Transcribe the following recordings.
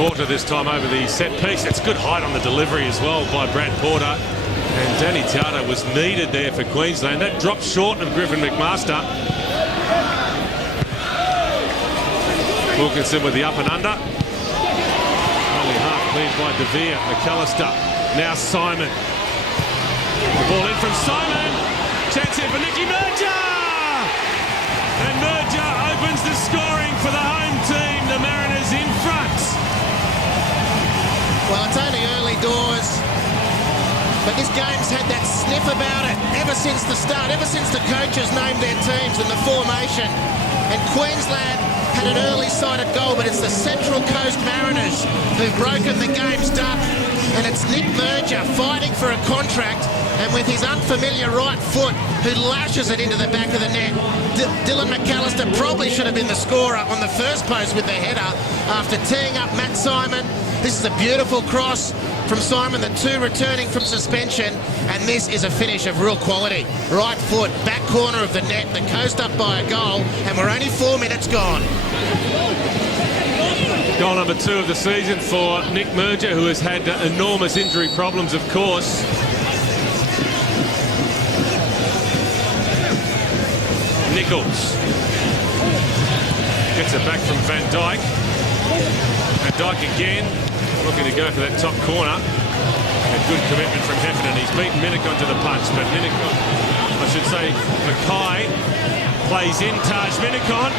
Porter this time over the set piece. It's good height on the delivery as well by Brad Porter. And Danny Tauta was needed there for Queensland. That dropped short of Griffin McMaster. Wilkinson with the up and under. Only half cleared by De Vere. McAllister. Now Simon. The ball in from Simon. Chance here for Nicky Merger. And Merger opens the scoring for the home team. The Mariners in front. Well, it's only early doors, but this game's had that sniff about it ever since the start, ever since the coaches named their teams and the formation. And Queensland had an early-sighted goal, but it's the Central Coast Mariners who've broken the game's duck. And it's Nick Merger fighting for a contract, and with his unfamiliar right foot, who lashes it into the back of the net. Dylan McAllister probably should have been the scorer on the first post with the header after teeing up Matt Simon. This is a beautiful cross from Simon, the two returning from suspension, and this is a finish of real quality. Right foot, back corner of the net, the Coast up by a goal, and we're only 4 minutes gone. Goal number 2 of the season for Nick Merger, who has had enormous injury problems, of course. Nichols gets it back from Van Dijk. Van Dijk again, looking to go for that top corner. And good commitment from Heffernan. He's beaten Minikon to the punch, but Minikon, I should say, Mackay plays in Taj Minikon,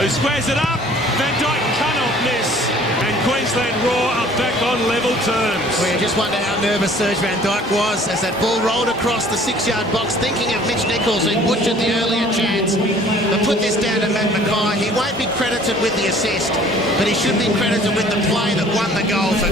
who squares it up. Van Dijk cannot miss, and Queensland Raw are back on level terms. Well, you just wonder how nervous Serge Van Dijk was as that ball rolled across the 6-yard box, thinking of Mitch Nichols, who butchered the earlier chance. But put this down to Matt Mackay. He won't be credited with the assist, but he should be credited with the play that won the goal for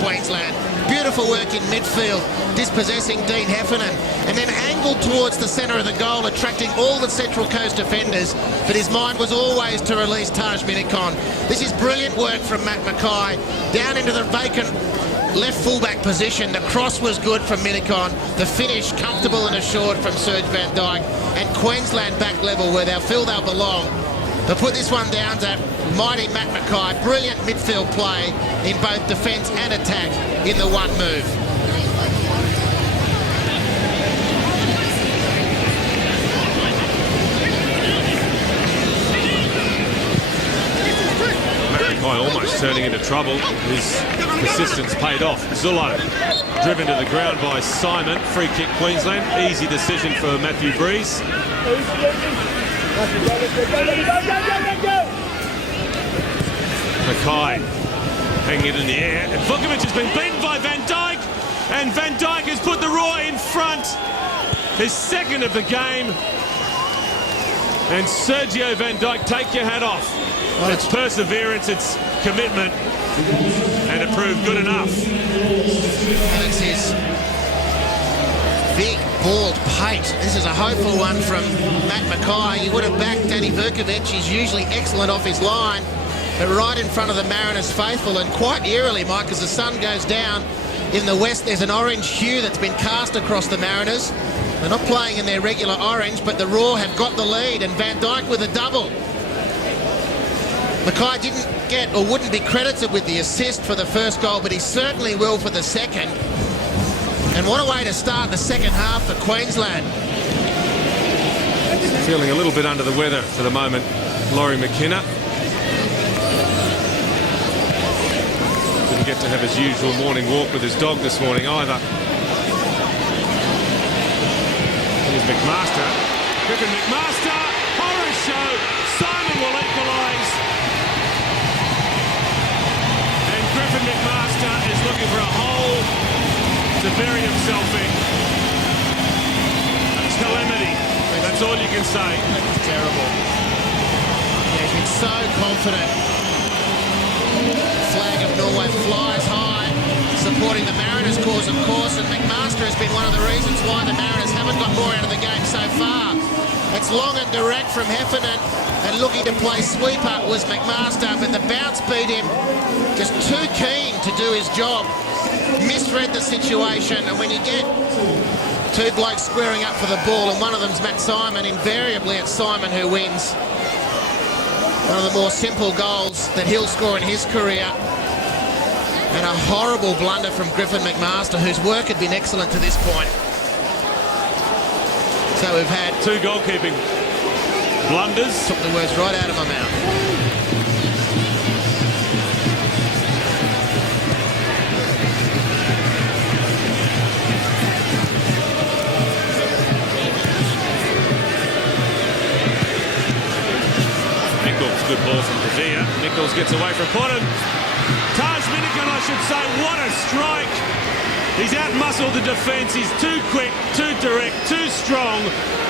Queensland. Beautiful work in midfield, dispossessing Dean Heffernan, and then angled towards the centre of the goal, attracting all the Central Coast defenders, but his mind was always to release Taj Minikon. This is brilliant work from Matt Mackay, down into the vacant left fullback position. The cross was good from Minikon, the finish comfortable and assured from Serge Van Dijk, and Queensland back level where they'll feel they'll belong. They'll put this one down to mighty Matt Mackay. Brilliant midfield play in both defence and attack in the one move. Mackay almost turning into trouble. His persistence paid off. Zullo driven to the ground by Simon. Free kick Queensland. Easy decision for Matthew Breeze. Mackay hanging it in the air, and Vukovic has been beaten by Van Dijk, and Van Dijk has put the Raw in front, his second of the game. And Sergio Van Dijk, take your hat off. Well, it's perseverance, it's commitment, and it proved good enough. And it's his big, bald pate. This is a hopeful one from Matt Mackay. He would have backed Danny Vukovic. He's usually excellent off his line, but right in front of the Mariners faithful, and quite eerily, Mike, as the sun goes down in the west, there's an orange hue that's been cast across the Mariners. They're not playing in their regular orange, but the Raw have got the lead, and Van Dijk with a double. Mackay didn't get or wouldn't be credited with the assist for the first goal, but he certainly will for the second. And what a way to start the second half for Queensland. Feeling a little bit under the weather for the moment, Laurie McKenna. Didn't get to have his usual morning walk with his dog this morning either. Here's McMaster. Griffin McMaster. Horror show. Simon will equalise. And Griffin McMaster is looking for a hole to bury himself in. It's calamity. That's all you can say. It's terrible. Yeah, he's been so confident. Flag of Norway flies high, supporting the Mariners' cause, of course, and McMaster has been one of the reasons why the Mariners haven't got more out of the game so far. It's long and direct from Heffernan, and looking to play sweeper was McMaster, but the bounce beat him. Just too keen to do his job. Misread the situation, and when you get two blokes squaring up for the ball, and one of them's Matt Simon, invariably it's Simon who wins. One of the more simple goals that he'll score in his career. And a horrible blunder from Griffin McMaster, whose work had been excellent to this point. So we've had 2 goalkeeping blunders. Took the words right out of my mouth. Nichols, good ball from Pavia. Nichols gets away from Quantum. Taj Minikon, I should say, what a strike. He's out-muscled the defence. He's too quick, too direct, too strong.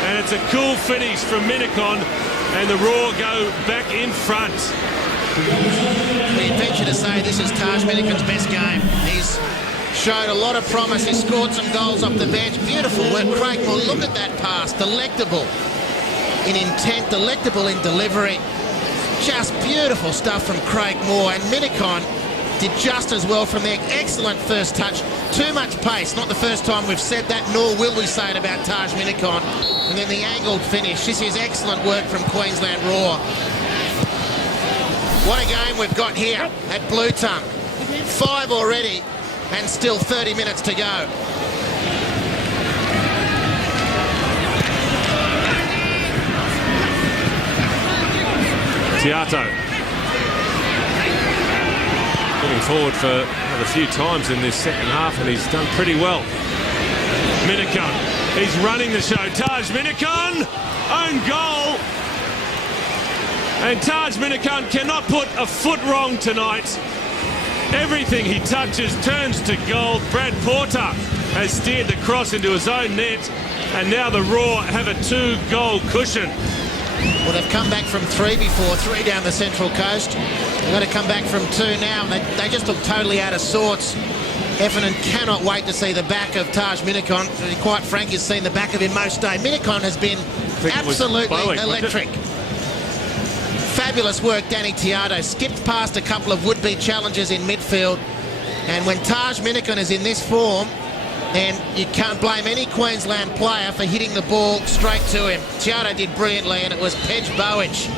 And it's a cool finish from Minikon. And the Raw go back in front. We venture to say this is Taj Minikon's best game. He's showed a lot of promise. He scored some goals off the bench. Beautiful work. Craig Moore, look at that pass. Delectable in intent, delectable in delivery. Just beautiful stuff from Craig Moore. And Minikon did just as well from there. Excellent first touch. Too much pace. Not the first time we've said that, nor will we say it about Taj Minikon. And then the angled finish. This is excellent work from Queensland Raw. What a game we've got here at Blue Tongue. 5 already and still 30 minutes to go. Tiato looking forward for a few times in this second half, and he's done pretty well. Minikon, he's running the show. Taj Minikon, own goal. And Taj Minikon cannot put a foot wrong tonight. Everything he touches turns to gold. Brad Porter has steered the cross into his own net, and now the Raw have a 2-goal cushion. Well, they've come back from 3 before, 3 down the Central Coast. They've got to come back from 2 now. They just look totally out of sorts. Heffernan cannot wait to see the back of Taj Minikon. To be quite frank, he's seen the back of him most day. Minikon has been absolutely electric. Fabulous work, Danny Tiato. Skipped past a couple of would-be challengers in midfield. And when Taj Minikon is in this form, and you can't blame any Queensland player for hitting the ball straight to him. Tiato did brilliantly, and it was Pedge Bowich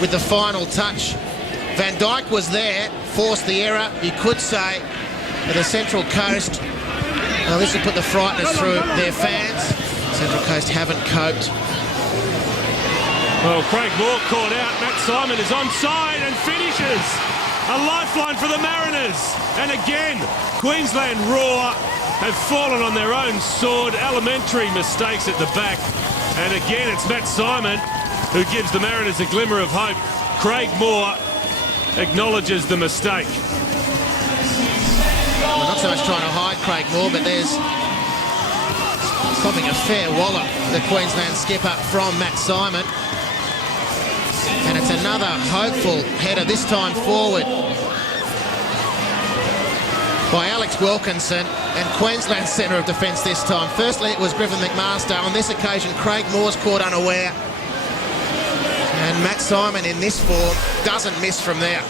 with the final touch. Van Dijk was there, forced the error, you could say, for the Central Coast. Well, this will put the frighteners through their fans. Central Coast haven't coped. Well, Craig Moore caught out. Matt Simon is onside and finishes. A lifeline for the Mariners. And again, Queensland Raw have fallen on their own sword. Elementary mistakes at the back. And again, it's Matt Simon who gives the Mariners a glimmer of hope. Craig Moore acknowledges the mistake. Well, not so much trying to hide Craig Moore, but there's stopping a fair wallop, the Queensland skipper from Matt Simon. And it's another hopeful header, this time forward by Alex Wilkinson, and Queensland's centre of defence this time. Firstly, it was Griffin McMaster. On this occasion, Craig Moore's caught unaware. And Matt Simon in this form doesn't miss from there.